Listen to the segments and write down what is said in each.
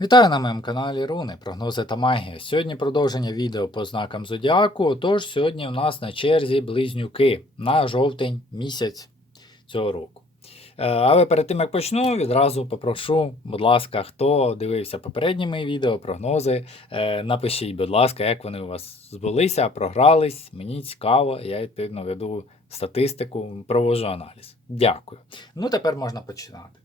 Вітаю на моєму каналі Руни, прогнози та магія. Сьогодні продовження відео по знакам Зодіаку. Отож, сьогодні у нас на черзі близнюки на жовтень місяць цього року. Але перед тим як почну, відразу попрошу, будь ласка, хто дивився попередні мої відео, прогнози, е, напишіть, будь ласка, як вони у вас збулися, програлись. Мені цікаво, я відповідно веду статистику, провожу аналіз. Дякую. Ну, тепер можна починати.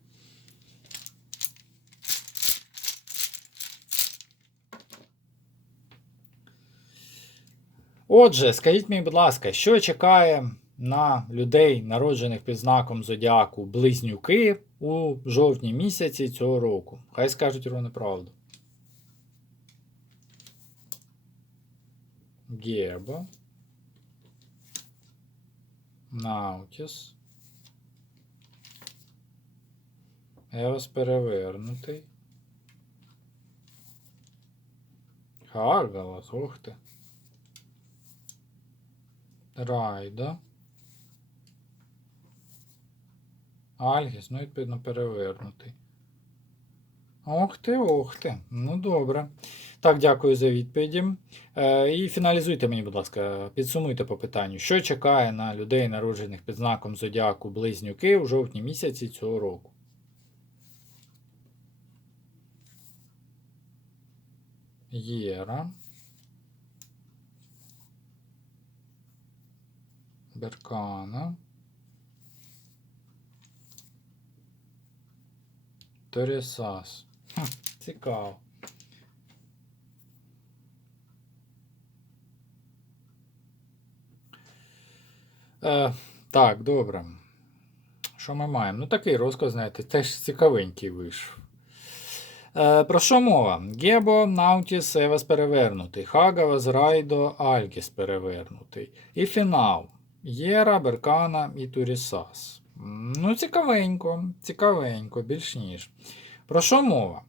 Отже, скажіть мені, будь ласка, що чекає на людей, народжених під знаком Зодіаку близнюки у жовтні місяці цього року? Хай скажуть ровно правду. Геба. Наутіс. Еос перевернутий. Харгалас, ух ти. Райда. Альгіс, ну, відповідно, перевернутий. Ох ти, ох ти. Ну добре. Так, дякую за відповіді. Е, і фіналізуйте мені, будь ласка, підсумуйте по питанню, що чекає на людей, народжених під знаком Зодіаку Близнюки у жовтні місяці цього року. Єра. Беркана. Торісас. Цікаво. Е, так, добре. Що ми маємо? Ну, такий розказ, знаєте, теж цікавенький вийшов. Е, про що мова? Гебо, Наутіс, Евас перевернутий, Хагавас, Райдо, Альгіс перевернутий. І фінал. Єра, Беркана і Турісас. Ну, цікавенько, цікавенько, більш ніж. Про що мова?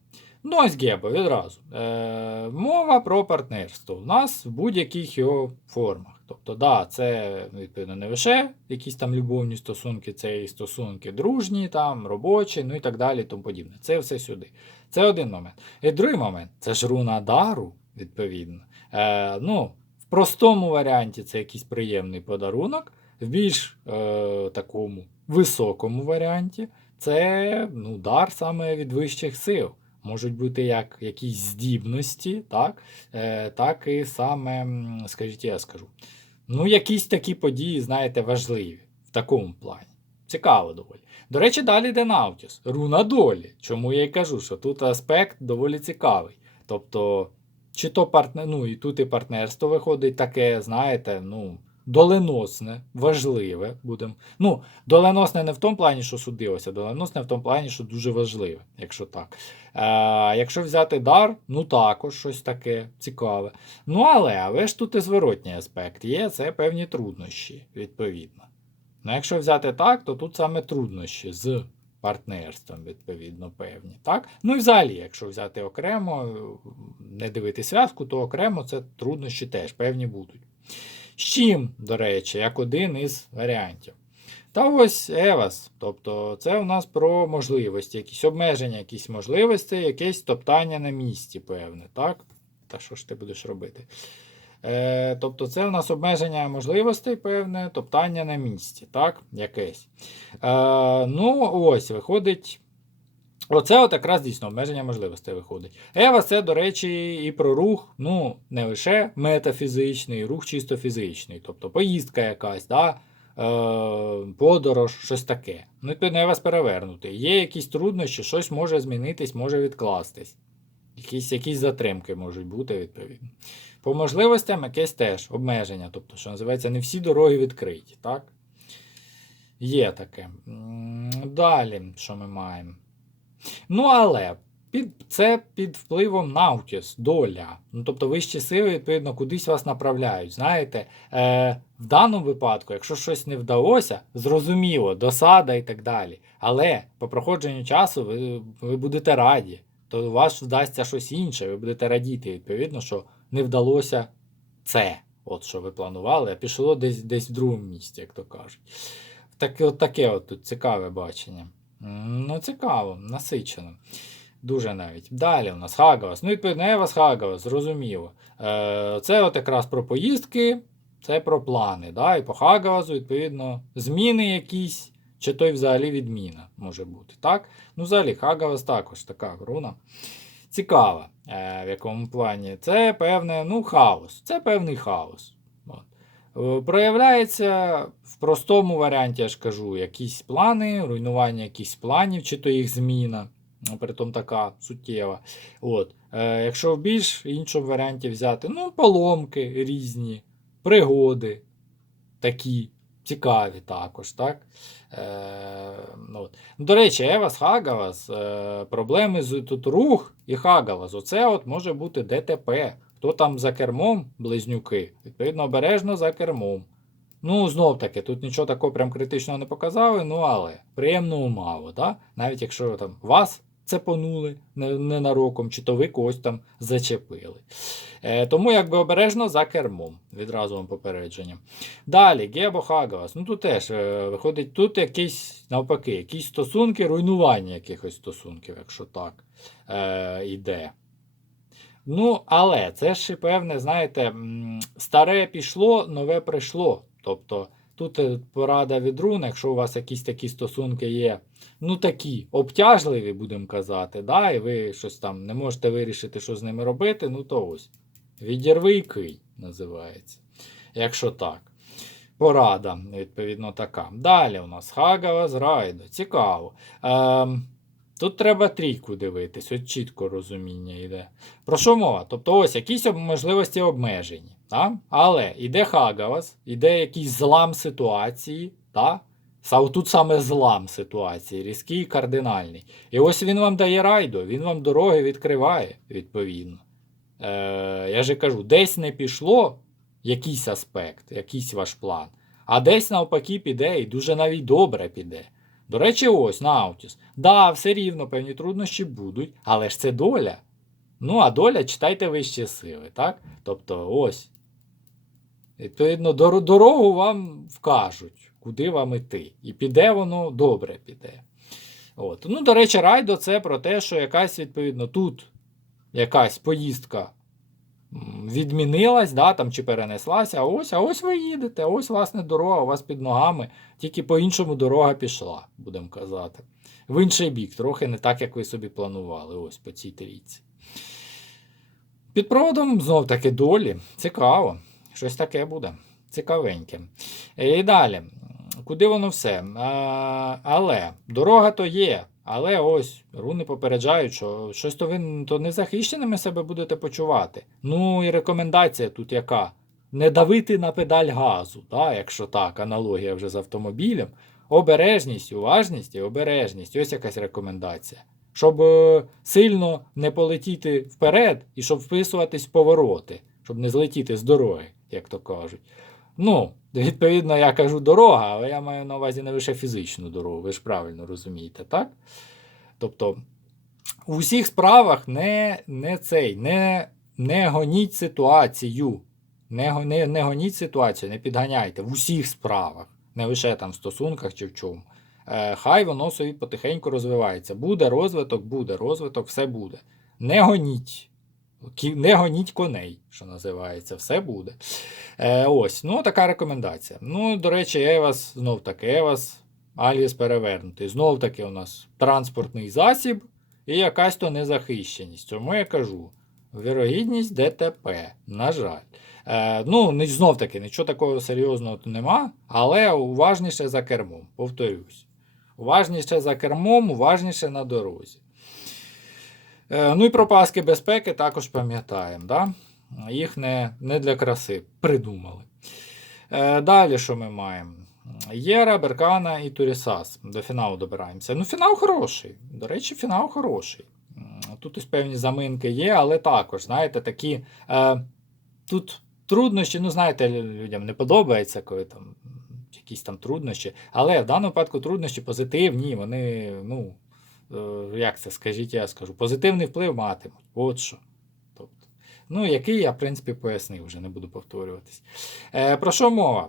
Ну, ось Гебо відразу. Е, мова про партнерство. У нас в будь-яких його формах. Тобто, да, це відповідно не лише якісь там любовні стосунки, це і стосунки дружні, там, робочі, ну і так далі, тому подібне. Це все сюди. Це один момент. І другий момент це ж руна дару, відповідно. Е, ну, простому варіанті це якийсь приємний подарунок, в більш е, такому високому варіанті це ну, дар саме від вищих сил. Можуть бути як якісь здібності, так, е, так і саме, скажіть, я скажу. Ну, якісь такі події, знаєте, важливі в такому плані. Цікаво доволі. До речі, далі йде Наутіс. Руна долі. Чому я й кажу, що тут аспект доволі цікавий. Тобто, чи то партнер, ну і тут і партнерство виходить таке, знаєте, ну, доленосне, важливе. Будем. Ну, доленосне не в тому плані, що судилося, доленосне в тому плані, що дуже важливе, якщо так. Е, якщо взяти дар, ну також щось таке цікаве. Ну, але, але ж тут і зворотній аспект є, це певні труднощі, відповідно. Ну, якщо взяти так, то тут саме труднощі з партнерством, відповідно, певні. Так? Ну і взагалі, якщо взяти окремо, не дивити зв'язку, то окремо це труднощі теж певні будуть. З чим, до речі, як один із варіантів. Та ось Евас. Тобто це у нас про можливості, якісь обмеження, якісь можливості, якесь топтання на місці, певне. так? Та що ж ти будеш робити? Е, тобто це у нас обмеження можливостей, певне, топтання на місці, так? Якесь. Е, ну, ось, виходить. Оце от якраз дійсно обмеження можливостей виходить. Ева це, до речі, і про рух, ну, не лише метафізичний, рух чисто фізичний. Тобто поїздка якась, да? е, подорож, щось таке. Ну, відповідно, Ева перевернути. Є якісь труднощі, щось може змінитись, може відкластись. Якісь, якісь затримки можуть бути, відповідно. По можливостям якесь теж обмеження, тобто, що називається, не всі дороги відкриті. так? Є таке. Далі, що ми маємо? Ну, але під, це під впливом Наутіс, доля. Ну, тобто вищі сили, відповідно, кудись вас направляють. Знаєте, е, в даному випадку, якщо щось не вдалося, зрозуміло, досада і так далі. Але по проходженню часу ви, ви будете раді, то у вас вдасться щось інше, ви будете радіти, відповідно, що не вдалося це, от що ви планували, а пішло десь десь в другому місці, як то кажуть. Так, от таке от тут цікаве бачення. Ну, цікаво, насичено. Дуже навіть. Далі у нас Хагавас. Ну, відповідно, Евас Хагавас, зрозуміло. Е, це от якраз про поїздки, це про плани. Да? І по Хагавазу, відповідно, зміни якісь, чи то й взагалі відміна може бути. Так? Ну, взагалі, Хагавас також така руна. Цікава, е, в якому плані. Це певне, ну, хаос. Це певний хаос. От. Е, Проявляється в простому варіанті, я ж кажу, якісь плани, руйнування якихось планів, чи то їх зміна, ну, притом така суттєва. От. Е, якщо в більш іншому варіанті взяти, ну, поломки різні, пригоди такі цікаві також. так? Е, ну, от. Ну, До речі, Евас Хагавас, е, проблеми з тут рух і Хагавас. Оце от може бути ДТП. Хто там за кермом, близнюки, відповідно, обережно за кермом. Ну, знов таки, тут нічого такого прям критичного не показали, ну але приємного мало, да? навіть якщо там вас цепонули ненароком, чи то ви когось там зачепили. Е, тому якби обережно за кермом. Відразу вам попередження. Далі, Гебо Хагавас. Ну тут теж е, виходить, тут якісь, навпаки, якісь стосунки, руйнування якихось стосунків, якщо так е, іде. Ну, але це ж певне, знаєте, старе пішло, нове прийшло. Тобто тут е, порада від рун, якщо у вас якісь такі стосунки є, ну такі обтяжливі, будемо казати, да, і ви щось там не можете вирішити, що з ними робити, ну то ось. Відірви і кий називається. Якщо так. Порада, відповідно, така. Далі у нас Хагава з. Цікаво. Ем, тут треба трійку дивитись, от чітко розуміння йде. Про що мова? Тобто ось якісь можливості обмежені. Та? Але іде Хагавас, іде якийсь злам ситуації. Та? Тут саме злам ситуації, різкий і кардинальний. І ось він вам дає райдо, він вам дороги відкриває, відповідно. Е, я же кажу, десь не пішло якийсь аспект, якийсь ваш план, а десь навпаки піде і дуже навіть добре піде. До речі, ось Наутіс. Да, все рівно певні труднощі будуть, але ж це доля. Ну, а доля читайте вищі сили, так? Тобто ось. Відповідно, дор- дорогу вам вкажуть, куди вам іти. І піде воно добре піде. От. Ну, до речі, райдо це про те, що якась, відповідно, тут якась поїздка відмінилась, да, там, чи перенеслася, а ось, а ось ви їдете, а ось, власне, дорога у вас під ногами, тільки по-іншому дорога пішла, будемо казати. В інший бік, трохи не так, як ви собі планували, ось по цій трійці. Під проводом знов таки долі. Цікаво. Щось таке буде. Цікавеньке. І далі. Куди воно все? А, але дорога то є. Але ось руни попереджають, що щось то ви то незахищеними себе будете почувати. Ну і рекомендація тут яка? Не давити на педаль газу, да, якщо так, аналогія вже з автомобілем. Обережність, уважність і обережність. Ось якась рекомендація. Щоб е, сильно не полетіти вперед і щоб вписуватись в повороти, щоб не злетіти з дороги, як то кажуть. Ну, відповідно, я кажу дорога, але я маю на увазі не лише фізичну дорогу, ви ж правильно розумієте, так? Тобто, у всіх справах не, не цей, не, не гоніть ситуацію. Не, не, не гоніть ситуацію, не підганяйте в усіх справах, не лише там в стосунках чи в чому. Е, хай воно собі потихеньку розвивається. Буде розвиток, буде розвиток, все буде. Не гоніть. Не гоніть коней, що називається, все буде. Е, ось, ну така рекомендація. Ну, до речі, Евас, знов таки, Евас, Аліс перевернутий. Знов таки у нас транспортний засіб і якась то незахищеність. Тому я кажу: вірогідність ДТП, на жаль. Е, ну, знов таки, нічого такого серйозного тут нема, але уважніше за кермом, повторюсь. Уважніше за кермом, уважніше на дорозі. Е, ну і про паски безпеки також пам'ятаємо. Да? Їх не, не для краси придумали. Е, далі що ми маємо? Єра, Беркана і Турісас. До фіналу добираємося. Ну, фінал хороший. До речі, фінал хороший. Тут ось певні заминки є, але також, знаєте, такі. Е, тут труднощі, ну, знаєте, людям не подобається, коли там якісь там труднощі. Але в даному випадку труднощі позитивні, вони, ну, як це скажіть, я скажу, позитивний вплив матимуть. От що. Тобто, ну, який я, в принципі, пояснив, вже не буду повторюватись. Е, про що мова?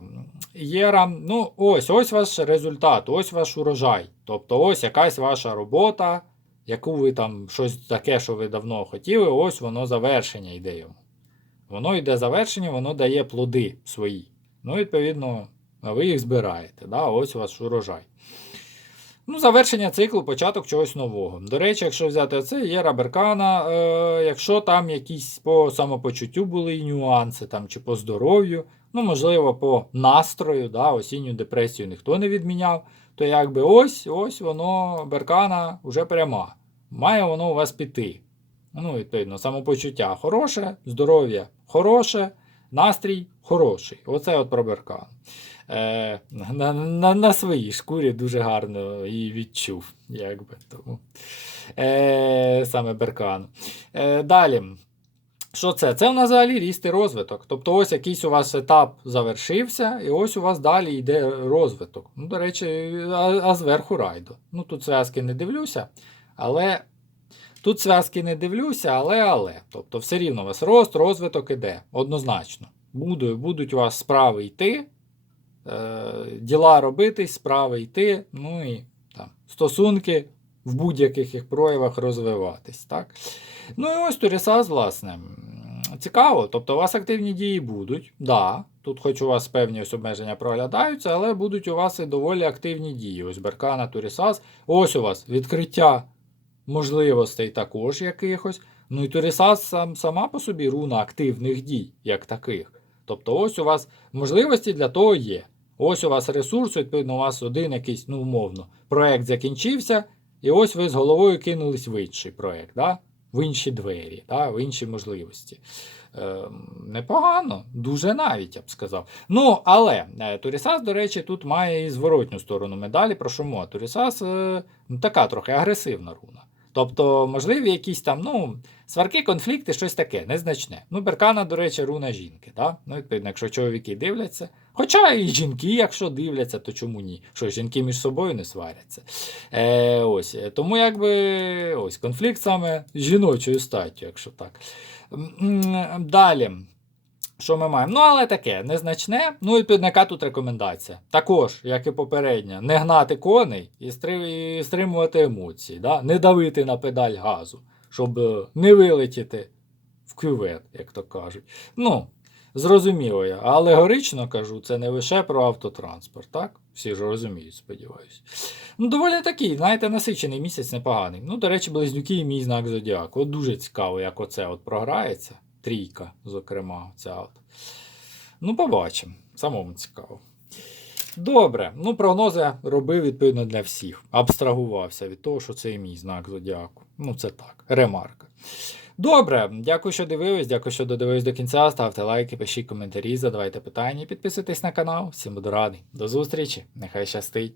Єра, ну, ось, ось ваш результат, ось ваш урожай. Тобто, ось якась ваша робота, яку ви там щось таке, що ви давно хотіли, ось воно завершення йде йому. Воно йде завершення, воно дає плоди свої. Ну, відповідно, ви їх збираєте. Да? Ось у вас урожай. Ну, завершення циклу, початок чогось нового. До речі, якщо взяти оце, є раберкана, е, якщо там якісь по самопочуттю були нюанси, там, чи по здоров'ю, ну, можливо, по настрою, да, осінню депресію ніхто не відміняв, то якби ось ось воно беркана вже пряма. Має воно у вас піти. Ну, відповідно, самопочуття хороше, здоров'я хороше, настрій хороший. Оце от про беркан. Е, на, на, на своїй шкурі дуже гарно її відчув. Якби, тому. Е, саме беркан. Е, далі. Що це? Це в нас взагалі ріст і розвиток. Тобто ось якийсь у вас етап завершився, і ось у вас далі йде розвиток. Ну, до речі, а, а зверху райдо. Ну, тут зв'язки не дивлюся, але. Тут зв'язки не дивлюся, але але. Тобто, все рівно у вас рост, розвиток іде. Однозначно. Буду, будуть у вас справи йти, е, діла робити, справи йти, ну і там, стосунки в будь-яких їх проявах розвиватись. Так? Ну і ось Турісас, власне. Цікаво, тобто у вас активні дії будуть. Да, тут хоч у вас певні ось обмеження проглядаються, але будуть у вас і доволі активні дії. Ось Беркана, Турісас. Ось у вас відкриття можливостей також якихось. Ну і Турісас сам, сама по собі руна активних дій, як таких. Тобто, ось у вас можливості для того є. Ось у вас ресурс, відповідно, у вас один якийсь, ну, умовно, проект закінчився, і ось ви з головою кинулись в інший проект, да? в інші двері, да? в інші можливості. Е, непогано, дуже навіть, я б сказав. Ну, але е, Турісас, до речі, тут має і зворотню сторону медалі. Про що мова? Турісас е, ну, така трохи агресивна руна. Тобто, можливі якісь там, ну, сварки, конфлікти, щось таке, незначне. Ну, Беркана, до речі, руна жінки. Да? Ну, відповідно, якщо чоловіки дивляться. Хоча і жінки, якщо дивляться, то чому ні? Що жінки між собою не сваряться. Е, ось. Тому якби ось конфлікт саме з жіночою статтю, якщо так. Далі. Що ми маємо? Ну, але таке, незначне. Ну, і яка тут рекомендація? Також, як і попередня, не гнати коней і стримувати емоції, да? не давити на педаль газу, щоб е, не вилетіти в кювет, як то кажуть. Ну, зрозуміло я. Алегорично кажу, це не лише про автотранспорт, так? Всі ж розуміють, сподіваюся. Ну, доволі такий, знаєте, насичений місяць непоганий. Ну, до речі, близнюки і мій знак зодіаку. От дуже цікаво, як оце от програється. Трійка, зокрема, ця от. Ну, побачимо. Самому цікаво. Добре, ну прогнози робив відповідно для всіх. Абстрагувався від того, що це і мій знак зодіаку. Ну, це так, ремарка. Добре, дякую, що дивились, дякую, що додивились до кінця. Ставте лайки, пишіть коментарі, задавайте питання підписуйтесь на канал. Всім буду радий. До зустрічі, нехай щастить.